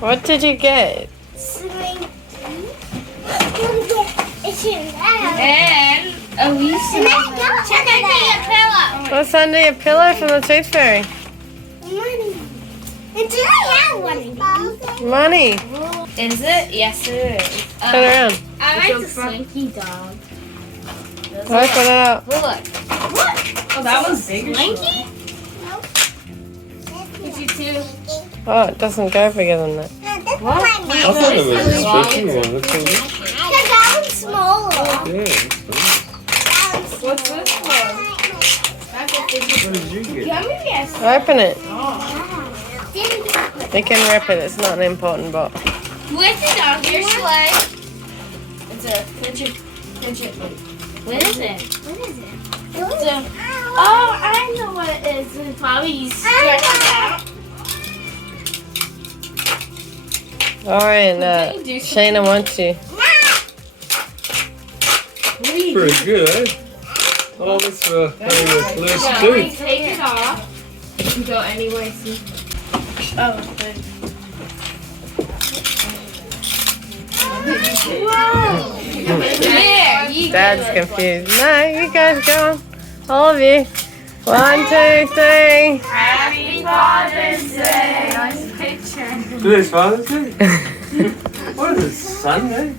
What did you get? And ORISEN. Check under your pillow. What's under your pillow from the tooth fairy? Money. And do I have one of these? Money. Is it? Yes, it is. Turn around. I like the Slinky dog. Open it up. Look. What? Oh, that one's bigger. Slinky? Did you too? Oh, it doesn't go bigger than that. What? I thought it was a stretchy one. Look at it. That one's smaller. Yeah. What's this one? What did you get? Come here, yes. Open it. Oh. You can rip it. It's not an important box. Where's the dog? Here's Slay. It's a fidget. What is it? What is it? It's a, oh, I know what it is. It's probably stretched out. Orion, Shayna wants you. Pretty good, eh? Oh, that's for having a loose tooth. Take it off. You can go anyway, see. Oh, good. There, you Dad's confused. No, you guys go on. All of you. 1, 2, 3. Happy Father's Day. Nice picture. Today's Father's Day? What is it, Sunday?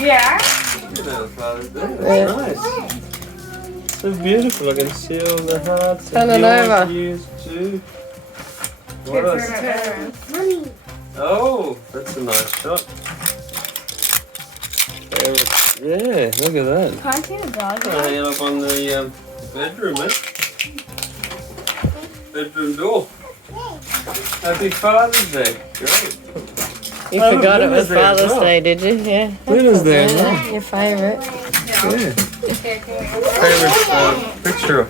Yeah. Look at that Father's Day. That's nice. So beautiful. I can see all the hearts. Turn and it yours over. used too. What else? Oh, that's a nice shot. Yeah, look at that. Can't see the dog. Hang it up on the bedroom, eh? Bedroom door. Happy Father's Day. Great. You Oh, forgot it was Luna's there as Father's well. Day, did you? Yeah. Luna's there as well. Your favourite. Yeah. Favorite picture.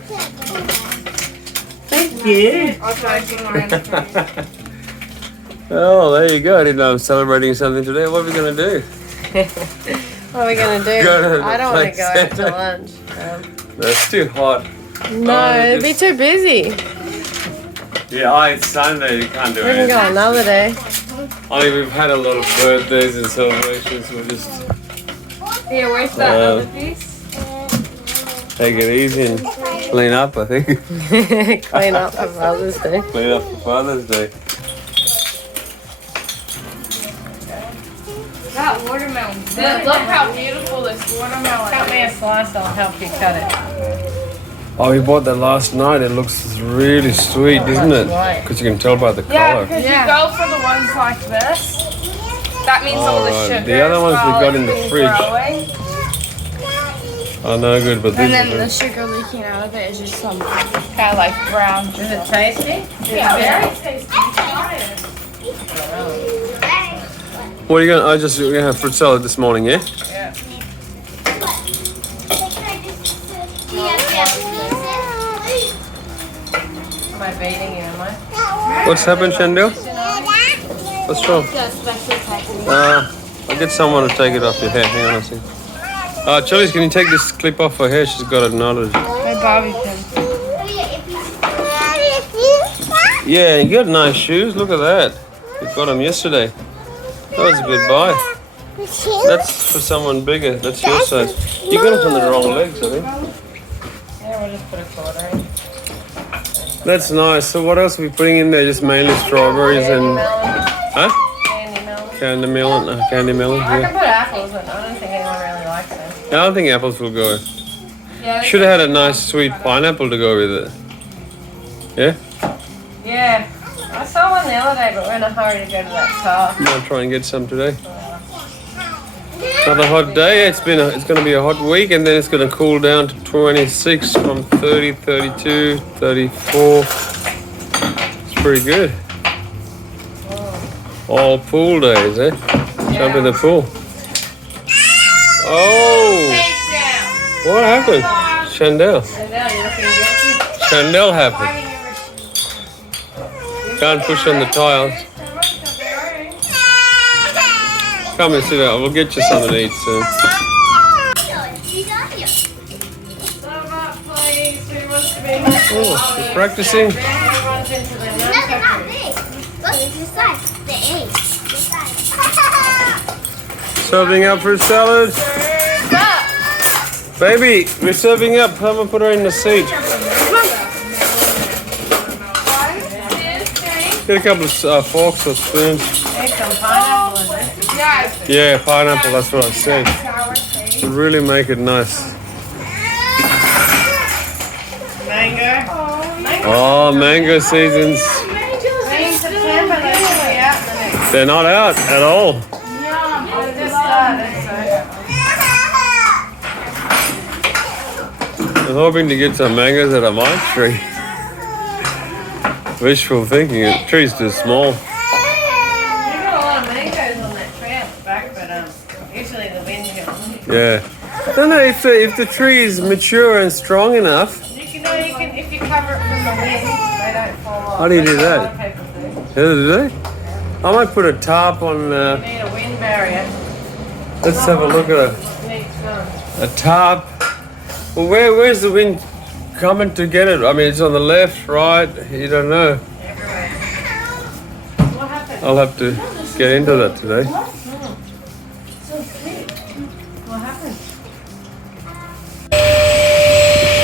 Thank you. I'll try to see mine. Oh, there you go. I didn't know I was celebrating something today. What are we going to do? What are we going to do? Go to the I don't want to place go out to centre. lunch. That's too hot. No, it'd be too busy. Yeah, it's Sunday. You can't do We can anything. go another day. I mean, we've had a lot of birthdays and celebrations. We'll just Here, where's that other piece? take it easy and clean up, I think. Clean up for Father's Day. Clean up for Father's Day. That watermelon. Look how beautiful this watermelon Cut me a slice, I'll help you cut it. Oh, we bought that last night. It looks really sweet, isn't it? Because you can tell by the Yeah, colour. because you go for the ones like this. That means all the Alright, sugar. the other ones we got in the fridge. Oh, no good, but And these then the are sugar leaking out of it is just some kind of like brown. Is it tasty? Yeah, very tasty. What are you going to... we're going to have fruit salad this morning, yeah? Yeah. Am I beating you, am I? What's happened, Chandelle? What's wrong? I'll get someone to take it off your hair. Hang on a second. Chalice, can you take this clip off her hair? She's got it knotted. My Bobby pin. Yeah, you got nice shoes. Look at that. You got them yesterday. That was a good buy. That's for someone bigger. That's your size. You got it on the wrong legs, I think. Yeah, we'll just put a quarter in. That's nice. So what else are we putting in there? Just mainly strawberries and... Huh? Candy melon. Candy melon, I yeah. can put apples in. I don't think anyone really likes them. I don't think apples will go. Yeah. Should have had a nice sweet pineapple to go with it. Yeah? Yeah. I saw one the other day, but we're in a hurry to go to that car. I'm gonna try and get some today. Another hot day. It's going to be a hot week, and then it's going to cool down to 26 from 30, 32, 34. It's pretty good. All pool days, eh? Jump in the pool. Oh! What happened? Chandelle. Chandelle happened. Can't push on the tiles. Come and sit down. We'll get you something to eat soon. Oh, you're practicing? Look, it's the size. The egg. Serving up for salad. Baby, we're serving up. Come and put her in the seat. Get a couple of forks or spoons. There's some pineapple in it. Yeah, pineapple, that's what I said. To really make it nice. Mango. Oh, mango seasons. In September, they should be out in the next. They're not out at all. They just started, I'm hoping to get some mangoes out of my tree. Wishful thinking, the tree's too small. You've got a lot of mangoes on that tree at the back, but usually the wind kills them. Yeah. I don't know if the tree is mature and strong enough. You can, if you cover it from the wind, they don't fall off. How do you do That's what that? a lot of people do. Yeah, do they? I might put a tarp on. You need a wind barrier. Let's have a look at Needs one. a tarp. Well, where's the wind coming to get it? I mean, it's on the left, right. You don't know. Everywhere. What happened? I'll have to get into that today. What happened?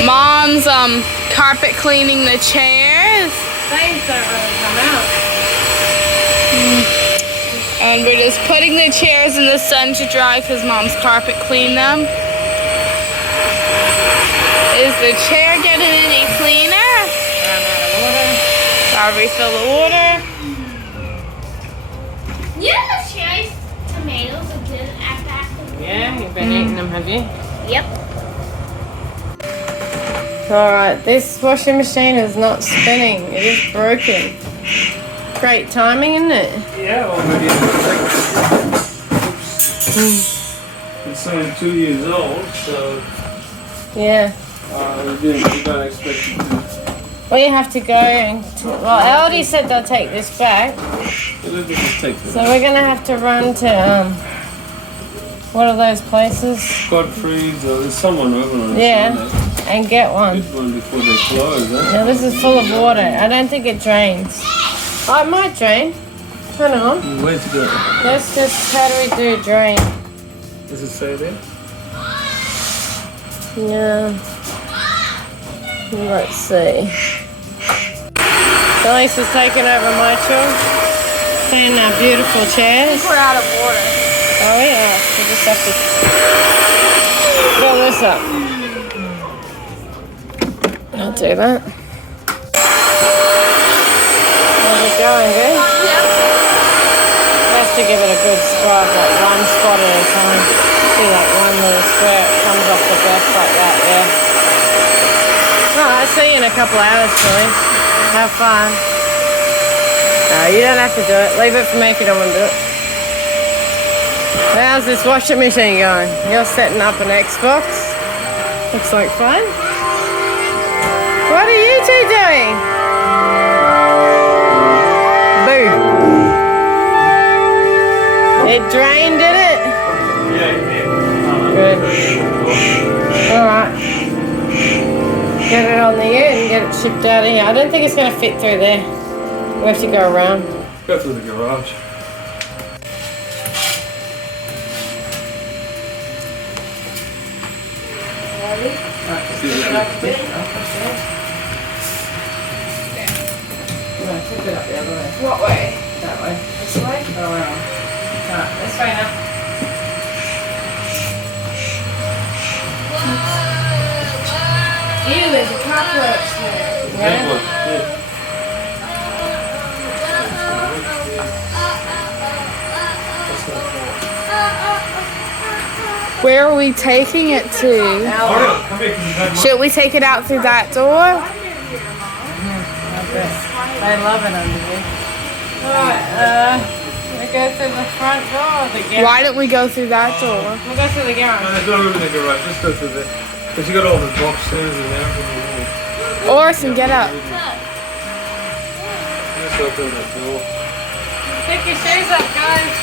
Mom's carpet cleaning the chairs. Stains don't really come out. And we're just putting the chairs in the sun to dry because Mom's carpet cleaned them. Is the chair getting any cleaner? Run out of water. Gotta refill the water. You know the cherry tomatoes are good at that. Yeah, you've been eating them, have you? Yep. Alright, this washing machine is not spinning. It is broken. Great timing, isn't it? Yeah, well, maybe it's only 2 years old, so Yeah. we don't expect it to. We have to go and... Well, Aldi said they'll take this back. Let's just take this. So we're going to have to run to, what are those places? Godfrey's, there's someone over on Yeah, and get one. Get one before they close, eh? Now this is full of water. I don't think it drains. Oh, it might drain. Turn it on. Where's it go? Let's just, how do we do drain? Does it say there? Yeah. Let's see. CHELECE is taking over my chore. Cleaning our beautiful chairs. We're out of water. Oh yeah, we just have to fill this up. I'll do that. How's it going, good? Has to give it a good scrub, like one spot at a time. Do like one little square, it comes off the breast like that, yeah. Alright, see you in a couple hours, please. Have fun. No, you don't have to do it. Leave it for me if you don't want to do it. How's this washing machine going? You're setting up an Xbox. Looks like fun. What are you two doing? Boo. It drained, did it? Yeah, Good. Alright. Get it on the end and get it shipped out of here. I don't think it's going to fit through there. We have to go around. Go through the garage. What way? That way. This way? Or around? Alright, this way now. Ew, there's a cockroach there. Big one, Where are we taking it to? Should we take it out through that door? They love it under here. Alright, we go through the front door or the garage? Why don't we go through that door? We'll go through the garage. No, there's no room in the garage. Just go through there. Because you got all the boxes and everything. Orison, get up. Just open that door. Pick your shoes up, guys.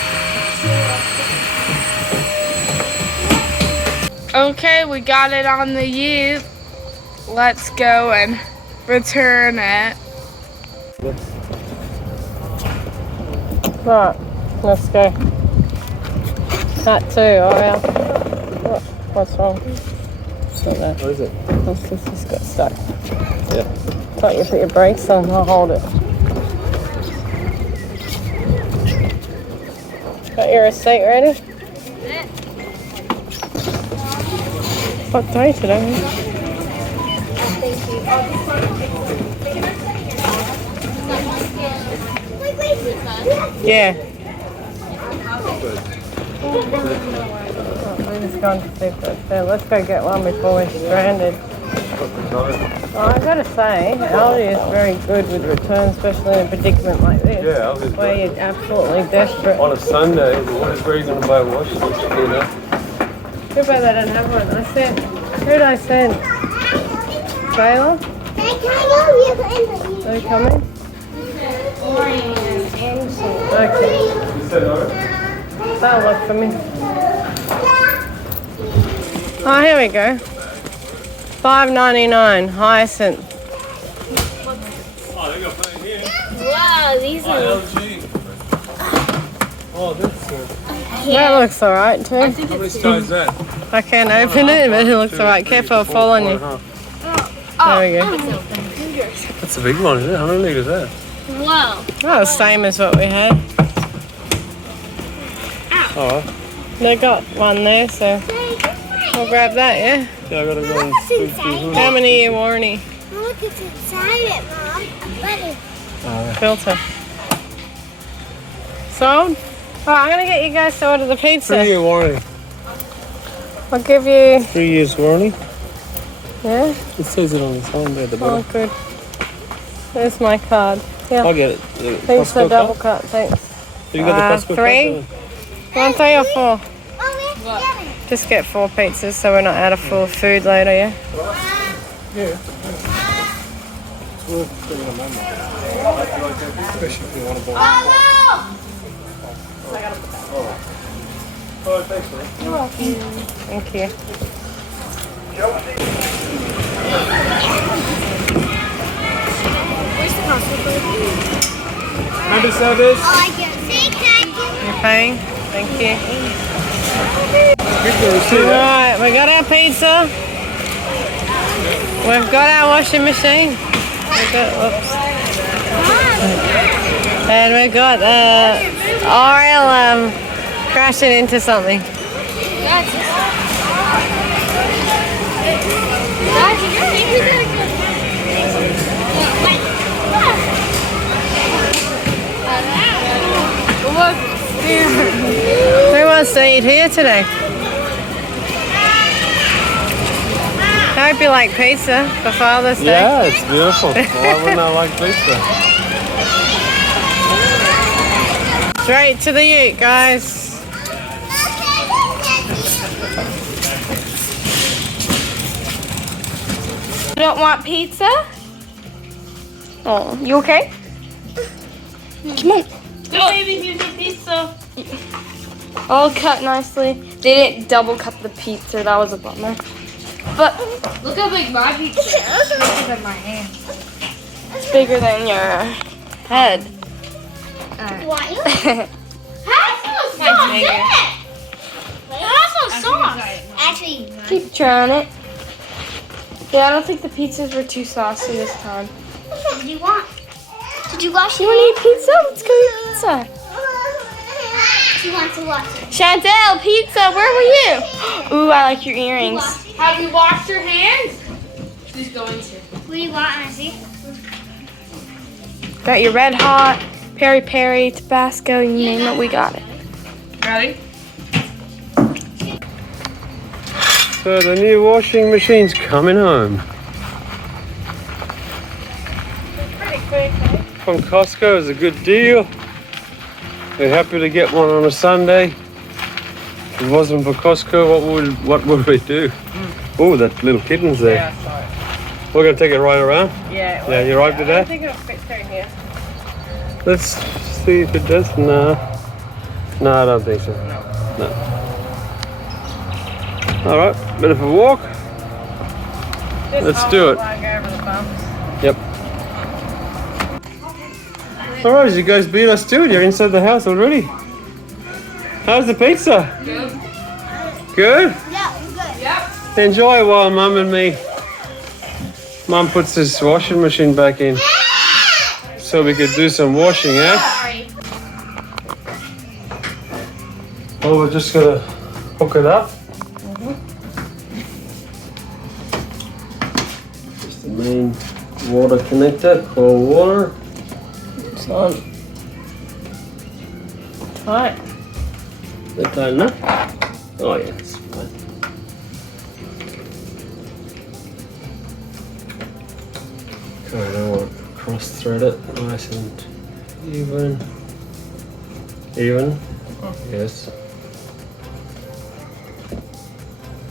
Okay, we got it on the ute. Let's go and return it. Alright, let's go. That too, Oriel. What's wrong? Not that. What is it? This just got stuck. Yeah. Thought you put your brakes on, I'll hold it. Got your receipt ready? What day today? Yeah. We're just going to see if it's there. Let's go get one before we're stranded. Oh, I gotta say, Aldi is very good with returns, especially in a predicament like this. Yeah, Aldi's where great. you're absolutely desperate. On a Sunday, where are you going to buy washing machine? Too bad they don't have one. I sent. Who did I send? Taylor? Are you coming? Okay. You said no? That'll look for me. Oh, here we go. $5.99 hyacinth. Oh, they got plenty here. Wow, these are. LG. Oh, that's That looks alright too. how many stars is that? I can't open it, but it looks alright. Careful, it'll fall on you. There we go. That's a big one, isn't it? How many litres is that? Wow. Oh, the same as what we had. Oh, They got one there, so we'll grab that, yeah? yeah, I gotta go and speak to who. How many year warranty? Look, it's inside it, Mom. Buddy. Filter. Sold? Oh, I'm gonna get you guys to order the 3 pizza. year warranty. I'll give you, 3 years warranty. yeah? It says it on the sign there at the Oh, bottom. good. There's my card. I'll Yeah. get it. Pizza Costco double card? cut, thanks. You got the Costco 3. card? You want 3 or 4? Oh, we have to get it. Just get 4 pizzas so we're not out of full food later, yeah? Yeah. It's worth bringing them home. Especially if you want to buy. Oh, thanks, man. Thank you. Member service. Oh, I get it. You're paying? Thank you. Pick the receipt. Alright, we got our pizza. We've got our washing machine. We've got, oops. And we've got ORIAL crashing into something. Who wants to eat here today? I hope you like pizza for Father's Day. Yeah, it's beautiful. Why wouldn't I like pizza? Straight to the ute, guys. You don't want pizza? Oh, you okay? Come on. Go, baby, here's your pizza. All cut nicely. They didn't double cut the pizza. That was a bummer. But Look how big my pizza is. It's bigger than my hand. it's bigger than your head. Want you? Mine's bigger. Actually, Keep trying it. Yeah, I don't think the pizzas were too saucy this time. what do you want? Did you wash You your want to eat pizza? Let's go eat pizza. She wants to wash it. Chantel, pizza, where were you? Ooh, I like your earrings. Have you washed your hands? She's going to. What do you want, Ozzy? Got your red hot, peri peri, Tabasco, you name it, we got it. Ready? So the new washing machine's coming home. Pretty quick, eh? From Costco is a good deal. We're happy to get one on a Sunday. If it wasn't for Costco, what would we do? Oh, that little kitten's there. Yeah, sorry. We're gonna take it right around. Yeah. Yeah, you right with I that? think it'll fit through here. Let's see if it does. No. No, I don't think so. No. All right, bit of a walk. Just Let's hold do it. while I go over the bumps. Yep. All right, you guys beat us to it. You're inside the house already. How's the pizza? Good. Good? Yeah, good. Yep. Enjoy while Mum puts this washing machine back in. So we could do some washing, eh? Sorry. Oh, we're just gonna hook it up. Just the main water connector, cold water. It's on. Tight. Is that tight enough? Oh yeah, it's fine. Okay, I don't want to cross thread it, nice and even. Even? Yes.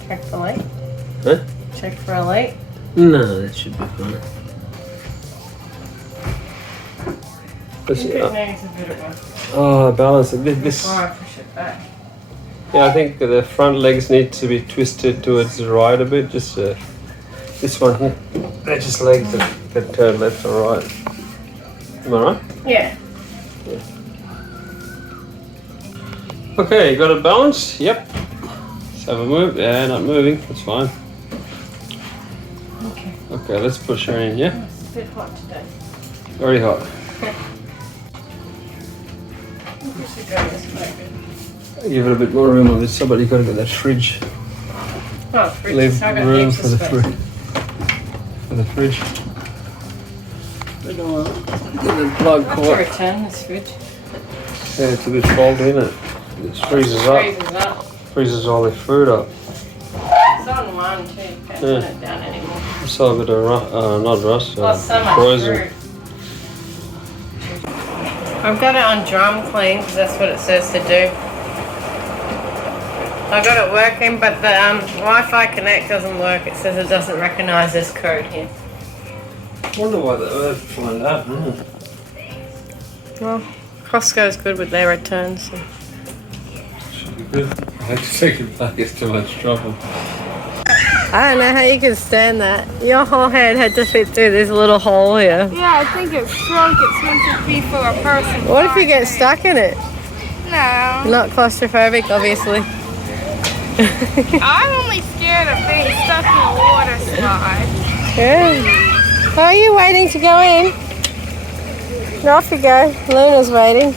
Check the light. Huh? Check for a light. No, that should be fine. Let's see. It needs a bit of a Oh, balance it. This. before I push it back. Yeah, I think the front legs need to be twisted towards the right a bit. Just this one here. They're just legs that turn left or right. Am I right? Yeah. Okay, you got it balanced? Yep. Let's have a move. Yeah, not moving. That's fine. Okay. Okay, let's push her in, yeah? It's a bit hot today. Very hot. I think we should go this way. Give it a bit more room on this side, but you got to get that fridge. Oh, fridge. Leave I got room heaps for of the space. fridge. For the fridge. I don't want to get the plug I have to caught. return this fridge. Yeah, it's a bit faulty, isn't it? It freezes up. Freezes up. Freezes all the food up. It's on one too. Can't Yeah. turn it down anymore. I saw a bit of not rust, Lost so much corrosion. fruit. I've got it on drum clean because that's what it says to do. I got it working, but the Wi-Fi Connect doesn't work. It says it doesn't recognize this code here. I wonder why they would find out, huh? Well, Costco's good with their returns. So. Should be good. I had to take it back, it's too much trouble. I don't know how you can stand that. Your whole head had to fit through this little hole here. Yeah, I think it's shrunk. It's meant to be for a person. What if you get stuck in it? No. You're not claustrophobic, obviously. I'm only scared of being stuck in a water slide. Yeah. Are you waiting to go in? Off you go. Luna's waiting.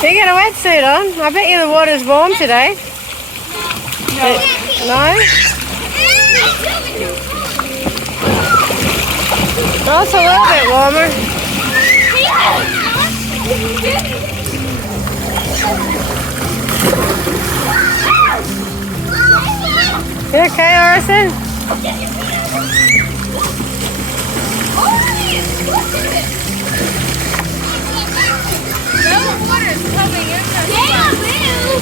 You got a wetsuit on? I bet you the water's warm today. No? Oh, it's a little bit warmer. You okay, Orison? No water is coming in the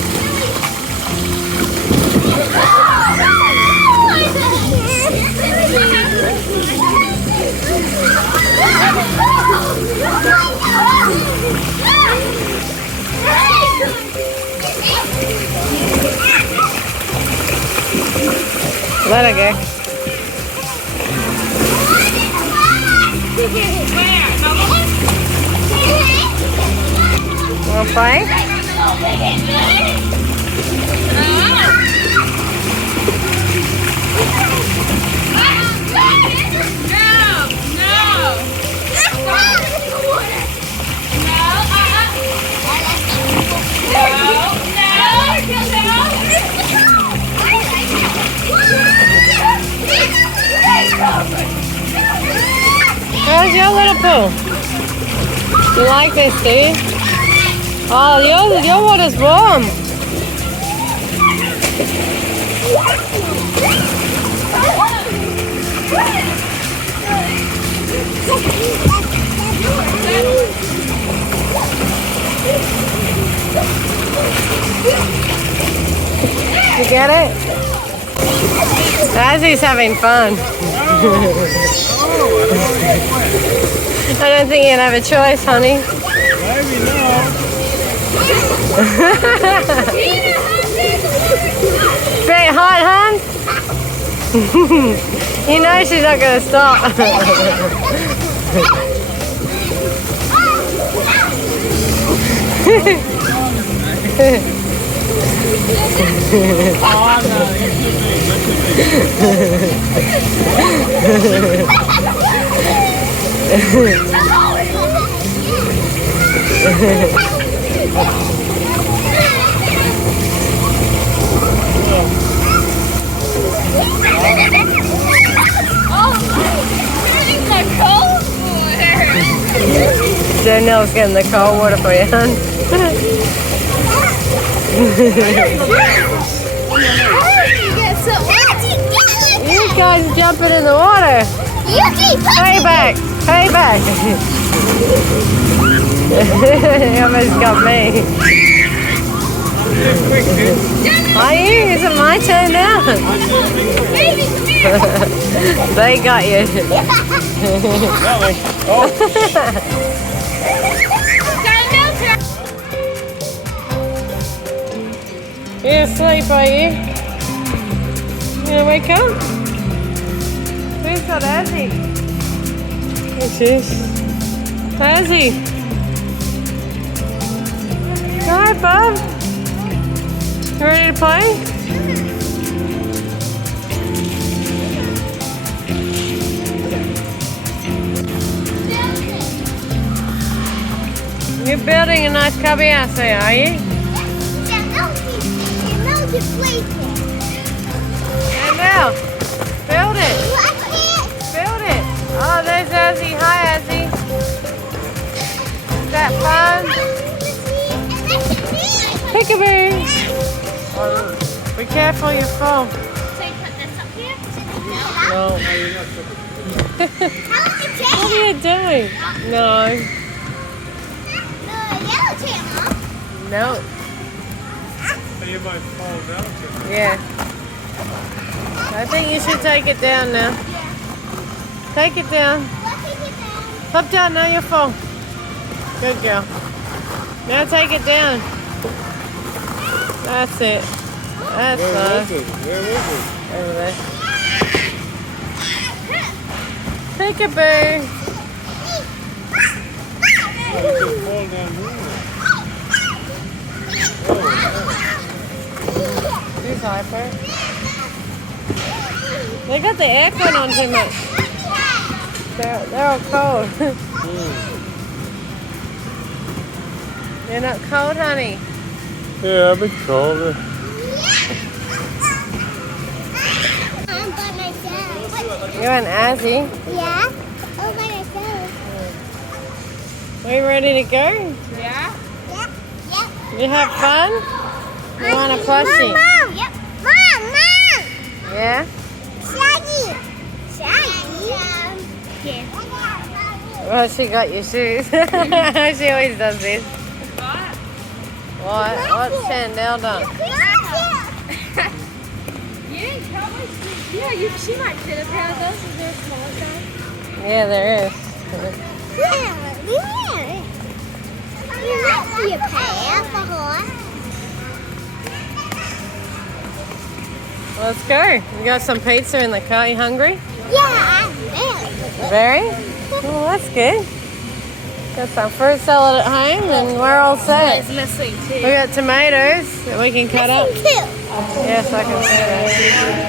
Let her go. Wanna play? How's your little pool? You like this, do you? Oh, your water's warm. You get it? Azzy's having fun. I don't think you'd have a choice, honey. Maybe no. You know she's not going to stop. Chandelle's getting the cold water for you, hon. You guys jumping in the water. Payback. Payback. You almost got me. Are you? Is it my turn now? They got you. You asleep, are you? You gonna wake up? Where's that Azzy? There she is. Azzy. Hi, Bob. You ready to play? You're building a nice cubby house there, are you? Chandelle, build it. Build it. Oh, there's Azzy. Hi, Azzy. Is that fun? Peekaboo. Oh, be careful, you fall. So you put this up here? No. What are you doing? No. No. You might fall down. Yeah. I think you should take it down now. Take it down. Hop down, now you fall. Good girl. Now take it down. That's it. That's nice. Where was it? Over there. Peekaboo. Fall down here. Here's Hyper. They got the aircon on too much. They're all cold. You're not cold, honey? Yeah, a bit colder. I'm by myself. You and Azzy. Yeah? Oh, by myself. Are you ready to go? Yeah? Yeah. Yeah. You have fun? You want a plushie? Mom. Yep. Mom. Yeah? Shaggy. Here. Well, she got your shoes. She always does this. What? What's Chandelle done? You didn't probably see. Yeah, she might fit a pair of those. Is there a smaller size? Yeah, there is. Yeah. You might see a pair for her. Let's go. We got some pizza in the car. You hungry? Yeah. Very? Oh, that's good. Got some fruit salad at home and we're all set. It's missing too. We got tomatoes that we can cut up. Two. Yes, I can see that.